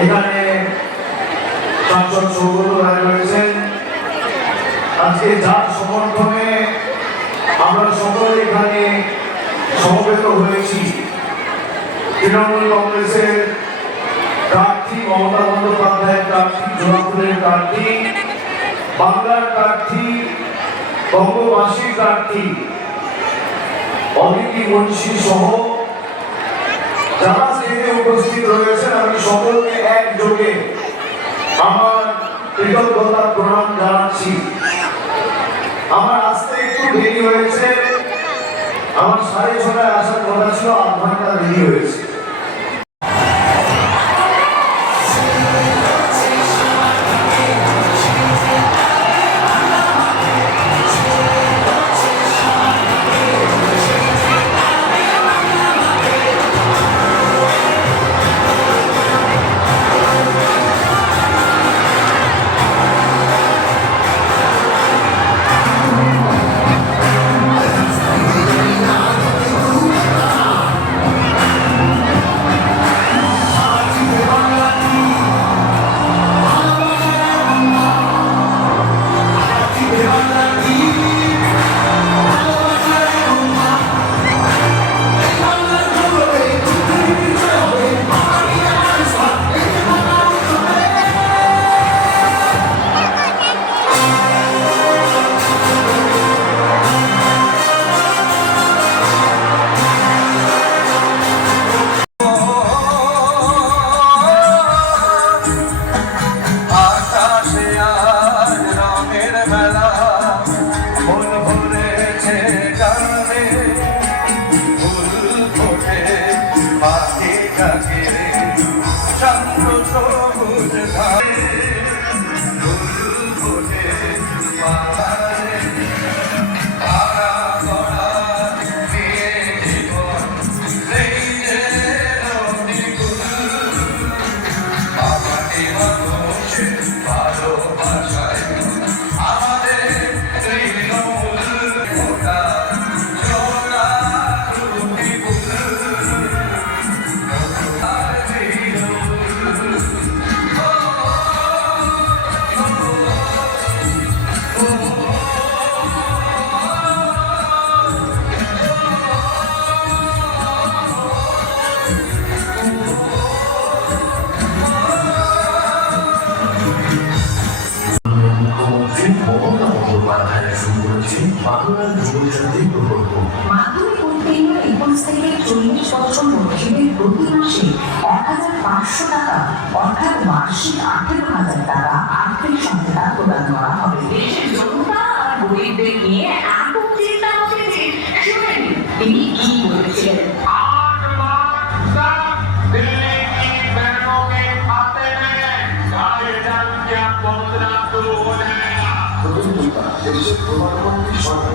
এখানে সাংসদ সৌগত রায় রয়েছেন। আজকে যার সমর্থনে আমরা সকলে এখানে সমবেত হয়েছি, তৃণমূল কংগ্রেসের প্রার্থী মমতা বন্দ্যোপাধ্যায়ের প্রার্থী, জোড়াফুলের প্রার্থী, বাংলার প্রার্থী, বঙ্গবাসীর প্রার্থী অদিতি মুন্সি সহ যারা স্টেজে উপস্থিত রয়েছেন, আমি সকলকে একযোগে আমার কৃতজ্ঞতা প্রণাম জানাচ্ছি। আমার আসতে একটু দেরি হয়েছে, আমার 6:30 আসার কথা ছিল, 8 ঘন্টা দেরি হয়েছে। মাধ্যমিক উত্তীর্ণ 21 থেকে 40 বছর বয়সীদের প্রতি মাসে 1,500 টাকা অর্থাৎ বার্ষিক 18,000 টাকা আর্থিক সহায়তা প্রদান করা হবে। দেশের জনতা আর গরিবদের নিয়ে এত চিন্তা হচ্ছে, শুনেন তিনি কি বলেছিলেন। দেশের প্রধানমন্ত্রী সরকার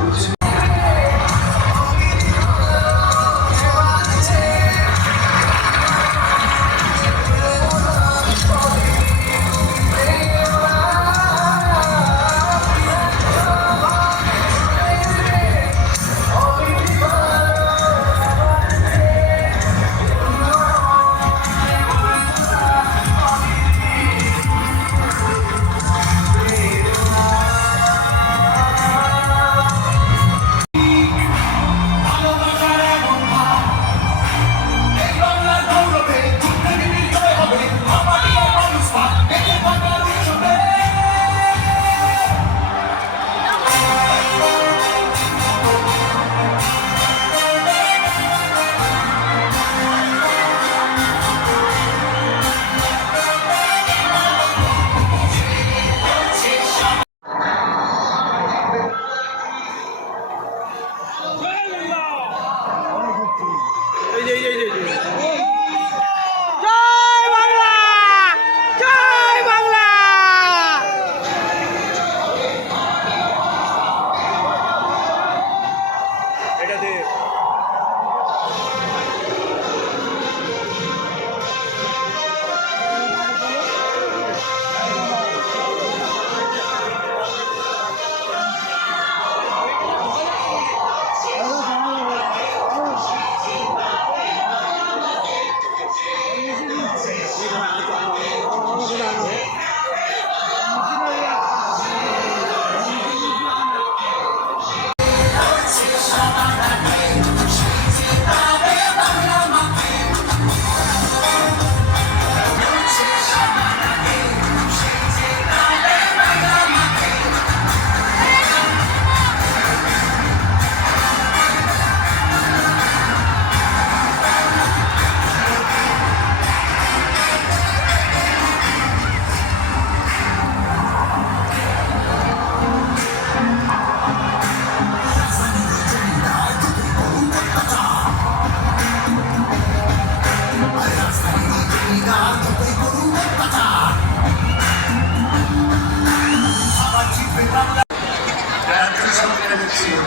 রাজ্য সরকারের ছিল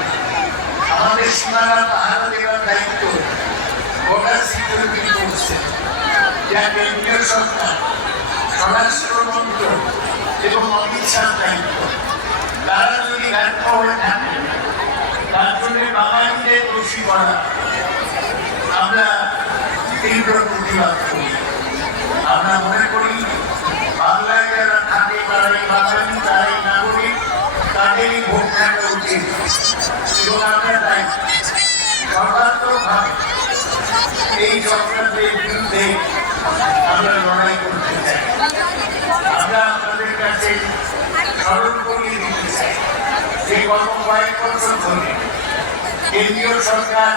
আমাদের সীমানা পাহারা দেওয়ার দায়িত্ব বর্ডার সিকিউরিটি করছে যা কেন্দ্রীয় সরকার স্বরাষ্ট্র মন্ত্রক এবং অমিত শাহর দায়িত্ব। তারা যদি ব্যর্থ হয়ে থাকে তার জন্য বাঙালিদের দোষী করা আমরা তীব্র প্রতিবাদ করি। আমরা মনে করি বাংলায় যারা থাকে তারাই বাঙালি, তারাই নাগরিক, তাদেরই ভোট থাকা উচিত এবং আমরা তাই সর্বাত্মকভাবে এই চক্রান্তের বিরুদ্ধে আমরা লড়াই করতে চাই। আমরা আপনাদের কাছে স্মরণ করিয়ে দিতে চাই যে গত কয়েক বছর ধরে কেন্দ্রীয় সরকার